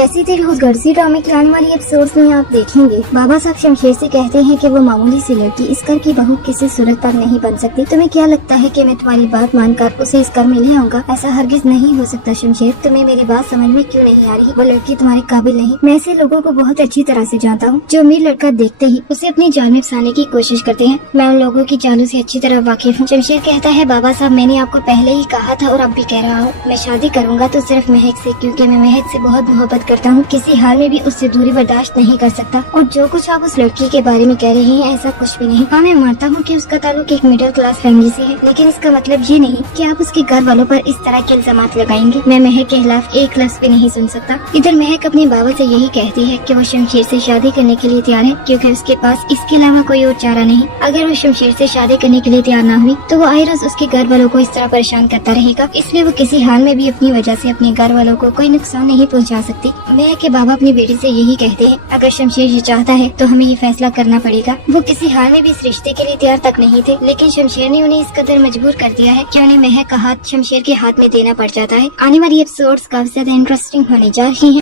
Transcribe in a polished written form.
कैसी थी रोज गर्सी ड्रामे के आने वाली एपिसोड्स में आप देखेंगे। बाबा साहब शमशेर से कहते हैं कि वो मामूली सी लड़की इस घर की बहू किसी सूरत पर नहीं बन सकती। तुम्हें क्या लगता है कि मैं तुम्हारी बात मानकर उसे इस घर में ले आऊंगा? ऐसा हरगिज नहीं हो सकता शमशेर। तुम्हें मेरी बात समझ में क्यों नहीं आ रही? वो लड़की तुम्हारे काबिल नहीं। मैं ऐसे लोगों को बहुत अच्छी तरह से जानता हूँ जो अमीर लड़का देखते ही उसे अपनी जाल में फंसाने की कोशिश करते हैं। मैं उन लोगों की चालों से अच्छी तरह वाकिफ हूँ। शमशेर कहता है बाबा साहब मैंने आपको पहले ही कहा था और अब भी कह रहा हूँ, मैं शादी करूंगा तो सिर्फ महक से, क्योंकि मैं महक से बहुत मोहब्बत करता हूँ। किसी हाल में भी उससे दूरी बर्दाश्त नहीं कर सकता। और जो कुछ आप उस लड़की के बारे में कह रहे हैं ऐसा कुछ भी नहीं। हाँ मैं मानता हूँ कि उसका ताल्लुक एक मिडिल क्लास फैमिली से है, लेकिन इसका मतलब ये नहीं कि आप उसके घर वालों पर इस तरह के इल्जामात लगाएंगे। मैं महक के खिलाफ एक लफ्ज भी नहीं सुन सकता। इधर महक अपने बाबा से यही कहती है कि वो शमशेर से शादी करने के लिए तैयार है, क्योंकि उसके पास इसके अलावा कोई और चारा नहीं। अगर वो शमशेर से शादी करने के लिए तैयार ना हुई तो वो आए रोज उसके घर वालों को इस तरह परेशान करता रहेगा। इसलिए वो किसी हाल में भी अपनी वजह से अपने घर वालों को कोई नुकसान नहीं पहुंचा सकती। महक के बाबा अपनी बेटी से यही कहते हैं अगर शमशेर ये चाहता है तो हमें ये फैसला करना पड़ेगा। वो किसी हाल में भी इस रिश्ते के लिए तैयार तक नहीं थे, लेकिन शमशेर ने उन्हें इस कदर मजबूर कर दिया है कि उन्हें महक का हाथ शमशेर के हाथ में देना पड़ जाता है। आने वाली एपिसोड्स काफी ज्यादा इंटरेस्टिंग होने जा रही हैं।